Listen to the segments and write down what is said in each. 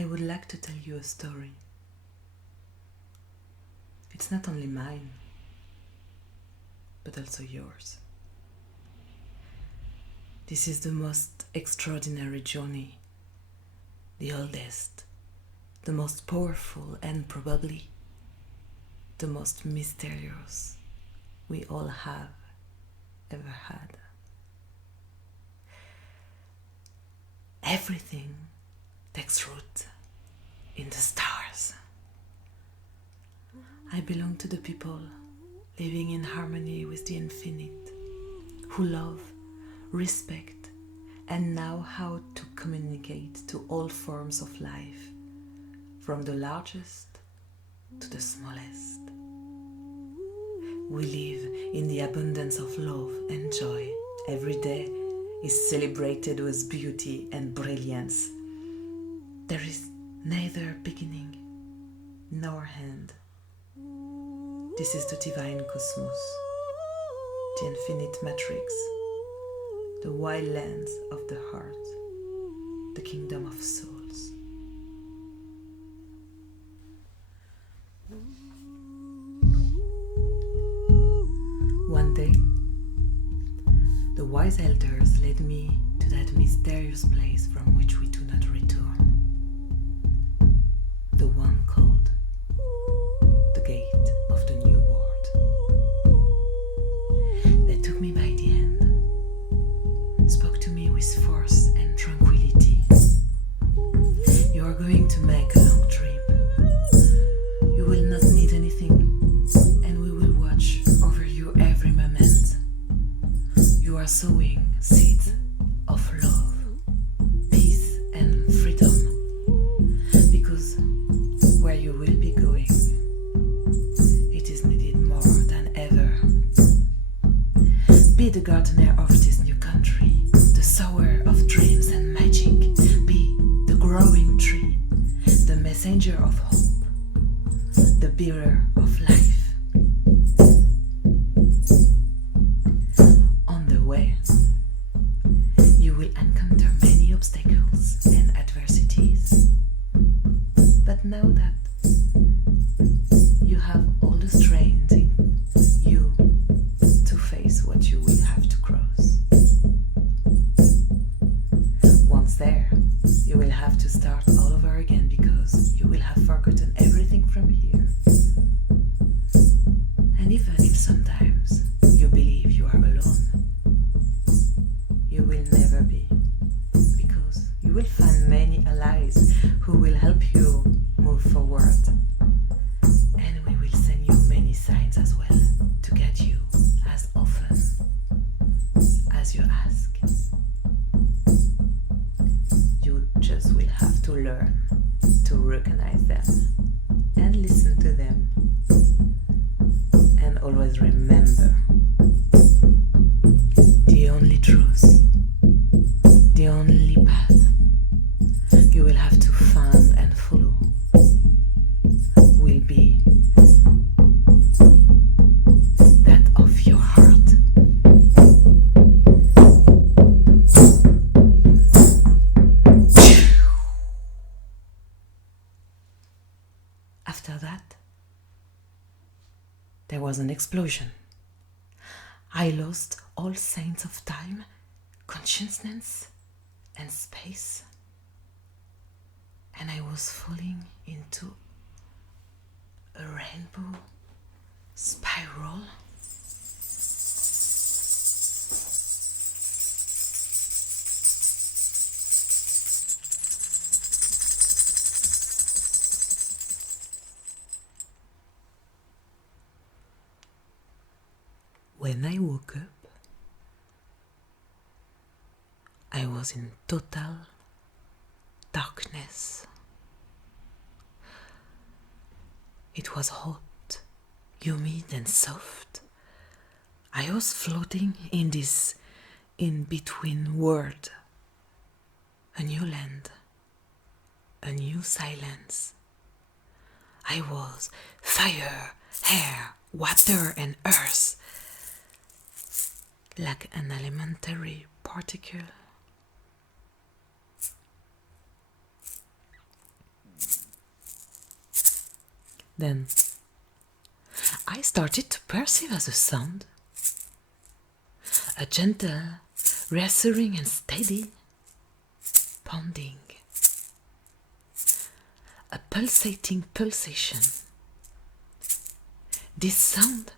I would like to tell you a story. It's not only mine, but also yours. This is the most extraordinary journey, the oldest, the most powerful, and probably the most mysterious we all have ever had. Everything takes root in the stars. I belong to the people living in harmony with the infinite, who love, respect, and know how to communicate to all forms of life, from the largest to the smallest. We live in the abundance of love and joy. Every day is celebrated with beauty and brilliance. There is neither beginning nor end. This is the divine cosmos, the infinite matrix, the wide lands of the heart, the kingdom of souls. One day, the wise elders led me to that mysterious place from which we do not return, the one called the gate of the new world. They took me by the hand, spoke to me with force and tranquility. You are going to make a long trip. You will not need anything, and we will watch over you every moment. You are sowing seeds of love, peace, and freedom, because where you will be going, it is needed more than ever. Be the gardener of this new country, the sower of dreams and magic. Be the growing tree, the messenger of hope, the bearer of life. On the way, you will encounter many obstacles and adversities, but know that you have all the strength in you to face what you will have to cross. Once there, you will have to start all over again, because you will have forgotten everything from here. And even if sometimes you believe you are alone, you will never be, because you will find many allies who will help you move forward. And we will send you many signs as well to guide you as often as you ask. You just will have to learn to recognize them and listen to them. And always remember, the only truth, the only path you will have to find and follow will be that of your heart. After that, there was an explosion. I lost all sense of time, consciousness, and space, and I was falling into a rainbow spiral. When I woke up, I was in total darkness. It was hot, humid, and soft. I was floating in this in-between world, a new land, a new silence. I was fire, air, water, and earth, like an elementary particle. Then I started to perceive as a sound, a gentle, reassuring and steady pounding, a pulsating pulsation. This sound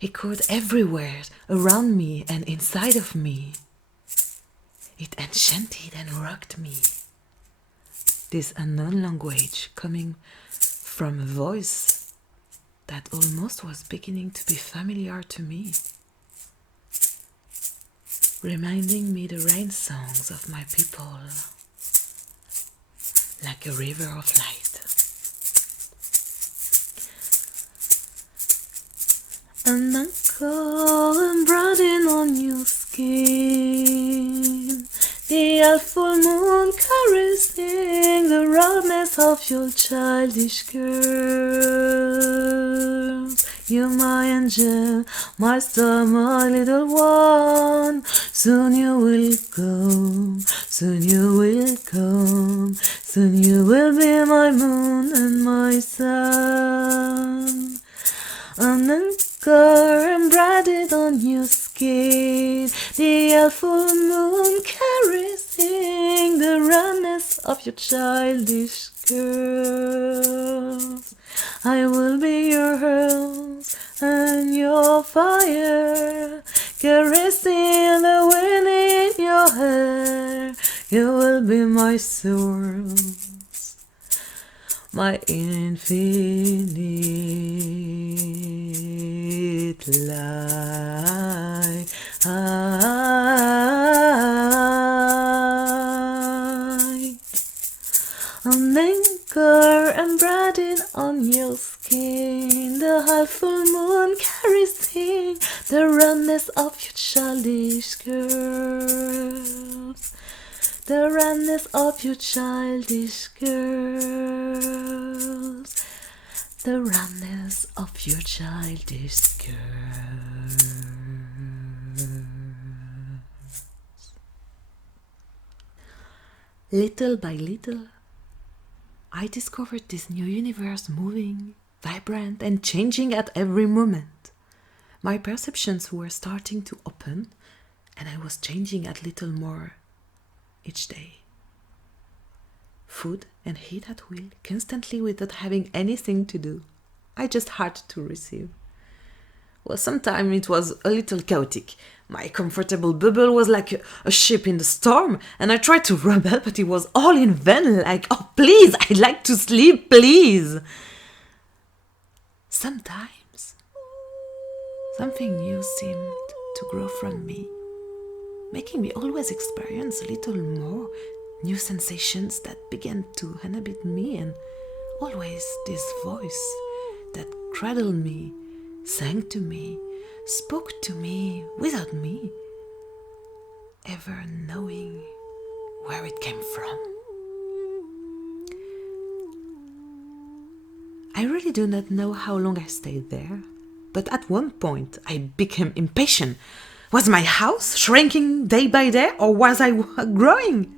echoed everywhere around me and inside of me. It enchanted and rocked me. This unknown language coming from a voice that almost was beginning to be familiar to me, reminding me the rain songs of my people, like a river of light. And then cold embroidered on your skin, the half full moon caressing the roundness of your childish curves. You're my angel, my star, my little one. Soon you will come, soon you will come, soon you will be my moon and my sun. An anchor embroidered on your skin, the half full moon caressing the roundness of your childish curves. I will be your hearth and your fire, caressing the wind in your hair. You will be my source, my infinite light. An anchor embroidered on your skin, the half full moon caressing the roundness of your childish curves. The roundness of your childish curves. The roundness of your childish curves. Little by little, I discovered this new universe moving, vibrant and changing at every moment. My perceptions were starting to open, and I was changing a little more each day. Food and heat at will, constantly without having anything to do. I just had to receive. Well, sometimes it was a little chaotic. My comfortable bubble was like a ship in the storm, and I tried to rebel, but it was all in vain, like, oh please, I'd like to sleep, please. Sometimes something new seemed to grow from me, making me always experience a little more new sensations that began to inhabit me, and always this voice that cradled me, sang to me, spoke to me without me ever knowing where it came from. I really do not know how long I stayed there, but at one point I became impatient. Was my house shrinking day by day, or was I growing?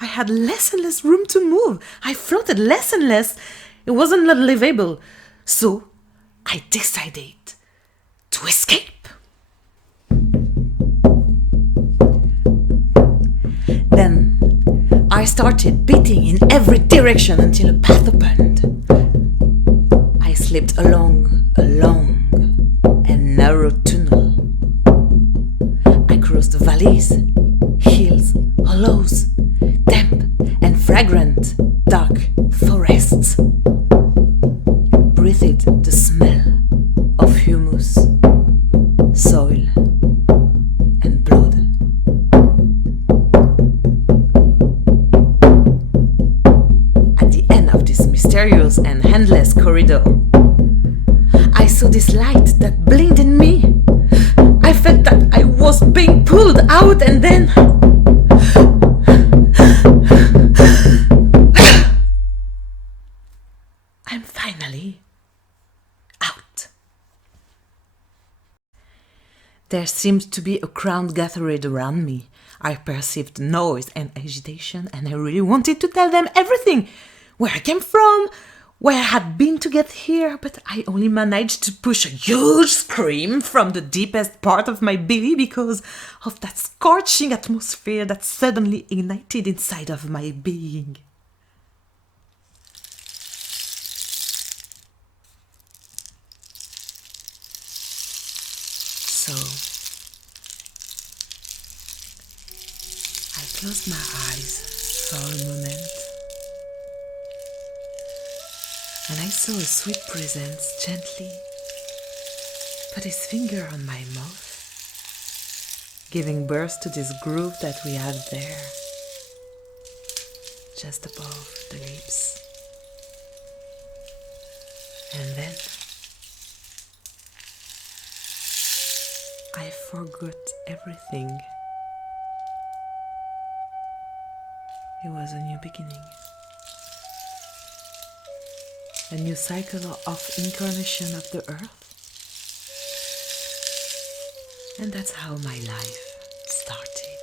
I had less and less room to move. I floated less and less. It wasn't livable. So I decided to escape. Then I started beating in every direction until a path opened. I slipped along a long and narrow tunnel. I crossed valleys, hills, hollows, damp and fragrant dark forests. Breathed the smell of humus, soil and blood. At the end of this mysterious and endless corridor, I saw this light that blinked in me. I felt that I was being pulled out, and then I'm finally out. There seemed to be a crowd gathered around me. I perceived noise and agitation, and I really wanted to tell them everything. Where I came from, where I had been to get here, but I only managed to push a huge scream from the deepest part of my belly because of that scorching atmosphere that suddenly ignited inside of my being. So, I closed my eyes for a moment, and I saw a sweet presence gently put his finger on my mouth, giving birth to this groove that we have there, just above the lips. And then I forgot everything. It was a new beginning. A new cycle of incarnation of the earth. And that's how my life started.